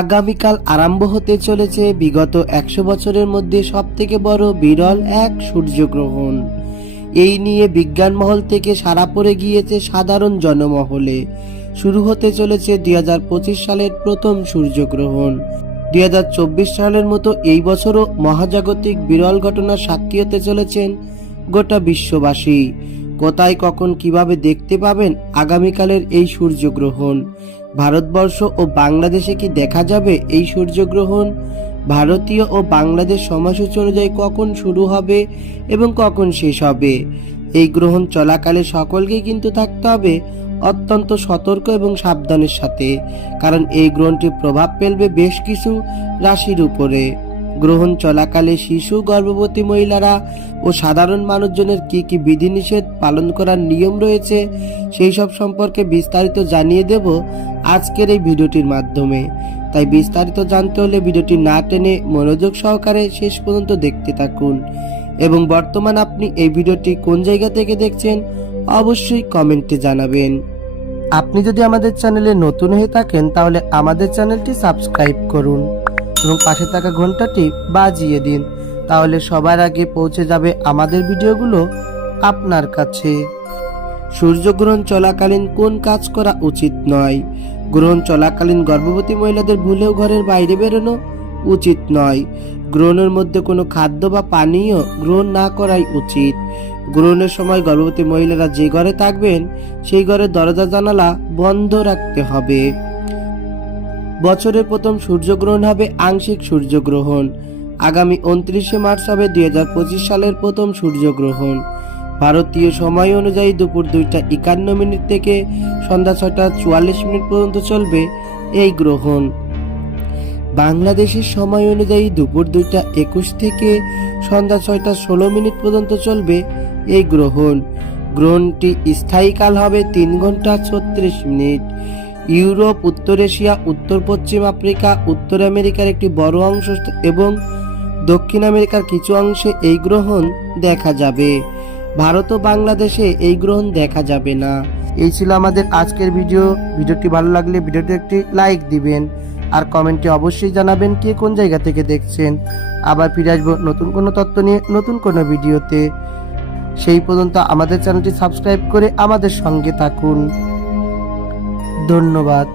আগামীকাল আরম্ভ হতে চলেছে বিগত 100 বছরের মধ্যে সবথেকে বড় বিরল এক সূর্যগ্রহণ। এই নিয়ে বিজ্ঞান মহল থেকে সাড়া পড়ে গিয়েছে সাধারণ জনমহলে। শুরু হতে চলেছে 2025 সালের প্রথম সূর্যগ্রহণ। 2024 সালের মতো এই বছরও মহাজাগতিক বিরল ঘটনার সাক্ষী হতে চলেছেন গোটা বিশ্ববাসী। কোথায়, কখন, কিভাবে দেখতে পাবেন আগামীকালের এই সূর্যগ্রহণ? ভারতবর্ষ ও বাংলাদেশে কি দেখা যাবে এই সূর্যগ্রহণ? ভারতীয় ও বাংলাদেশ সময়সূচি অনুযায়ী কখন শুরু হবে এবং কখন শেষ হবে? এই গ্রহণ চলাকালে সকলকেই কিন্তু থাকতে হবে অত্যন্ত সতর্ক এবং সাবধানের সাথে, কারণ এই গ্রহণটি প্রভাব ফেলবে বেশ কিছু রাশির উপরে। গ্রহণ চলাকালে শিশু, গর্ভবতী মহিলারা ও সাধারণ মানুষজনের কি কি বিধিনিষেধ পালন করার নিয়ম রয়েছে সেই সব সম্পর্কে বিস্তারিত জানিয়ে দেব আজকের এই ভিডিওটির মাধ্যমে। তাই বিস্তারিত জানতে হলে ভিডিওটি না টেনে মনোযোগ সহকারে শেষ পর্যন্ত দেখতে থাকুন। এবং বর্তমান আপনি এই ভিডিওটি কোন জায়গা থেকে দেখছেন অবশ্যই কমেন্টে জানাবেন। আপনি যদি আমাদের চ্যানেলে নতুন হয়ে থাকেন তাহলে আমাদের চ্যানেলটি সাবস্ক্রাইব করুন এবং পাশে থাকা ঘন্টাটি বাজিয়ে দিন, তাহলে সবার আগে পৌঁছে যাবে আমাদের ভিডিওগুলো আপনার কাছে। সূর্যগ্রহণ চলাকালীন কোন কাজ করা উচিত নয়? গ্রহণ চলাকালীন গর্ভবতী মহিলাদের ভুলেও ঘরের বাইরে বেরোনো উচিত নয়। গ্রহণের মধ্যে কোনো খাদ্য বা পানীয় গ্রহণ না করাই উচিত। গ্রহণের সময় গর্ভবতী মহিলারা যে ঘরে থাকবেন সেই ঘরের দরজা জানালা বন্ধ রাখতে হবে। বছরের প্রথম সূর্যগ্রহণ হবে আংশিক সূর্যগ্রহণ। আগামী 29শে মার্চ হবে 2025 সালের প্রথম সূর্যগ্রহণ। ভারতীয় সময় অনুযায়ী দুপুর 2:51 থেকে সন্ধ্যা 6:44 পর্যন্ত চলবে এই গ্রহণ। বাংলাদেশের সময় অনুযায়ী দুপুর 2:21 থেকে সন্ধ্যা 6:16 পর্যন্ত চলবে এই গ্রহণ। গ্রহণটি স্থায়ীকাল হবে 3 ঘন্টা 36 মিনিট। ইউরোপ, উত্তর এশিয়া, উত্তর পশ্চিম আফ্রিকা, উত্তর আমেরিকার একটি বড় অংশ এবং দক্ষিণ আমেরিকার কিছু অংশে এই গ্রহণ দেখা যাবে। ভারত ও বাংলাদেশে এই গ্রহণ দেখা যাবে না। এই ছিল আমাদের আজকের ভিডিওটি ভালো লাগলে ভিডিওটি একটি লাইক দিবেন আর কমেন্টে অবশ্যই জানাবেন কে কোন জায়গা থেকে দেখছেন। আবার ফিরে আসবো নতুন কোনো তথ্য নিয়ে নতুন কোনো ভিডিওতে। সেই পর্যন্ত আমাদের চ্যানেলটি সাবস্ক্রাইব করে আমাদের সঙ্গে থাকুন। ধন্যবাদ।